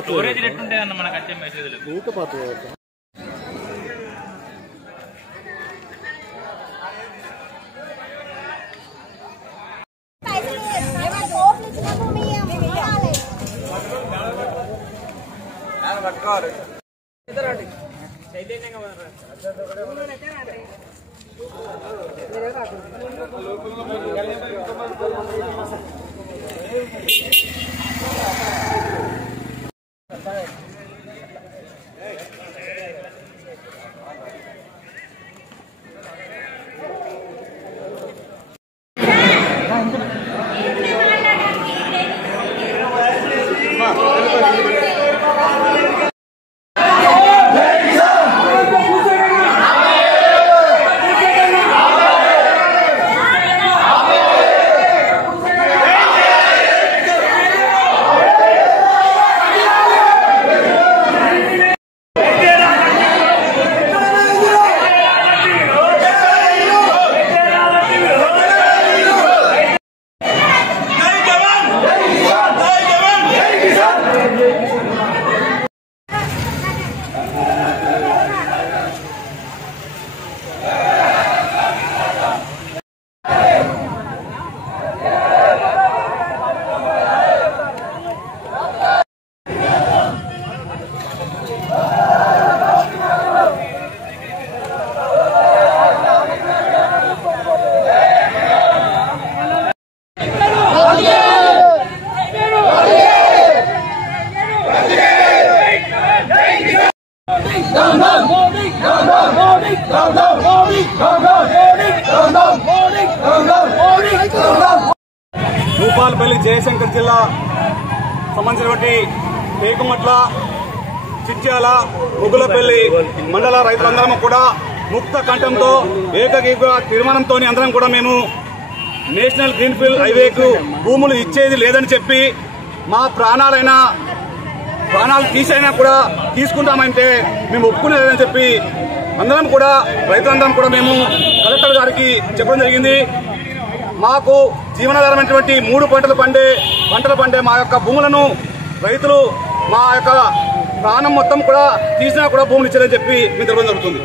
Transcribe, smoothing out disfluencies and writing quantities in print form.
Storage rate ఉంటాయన్న మనకు వచ్చే మెసేజ్లు భూపాలపల్లి జయశంకర్ జిల్లా సంబంధించినటువంటి మేకమట్ల చిట్యాల ముగ్గులపల్లి మండల రైతులందరం కూడా ముక్త కంఠంతో ఏకగ్రీవ తీర్మానంతో అందరం కూడా మేము నేషనల్ గ్రీన్ఫీల్డ్ హైవేకు భూములు ఇచ్చేది లేదని చెప్పి మా ప్రాణాలు తీసైనా కూడా తీసుకుంటామంటే మేము ఒప్పుకునేదని చెప్పి అందరం కూడా రైతులందరం కూడా మేము కలెక్టర్ గారికి చెప్పడం జరిగింది. మాకు జీవనాధారమైనటువంటి 3 పంటలు పండే మా యొక్క భూములను రైతులు మా యొక్క ప్రాణం మొత్తం కూడా తీసినా కూడా భూములు ఇచ్చారని చెప్పి మీకు తెలపడం జరుగుతుంది.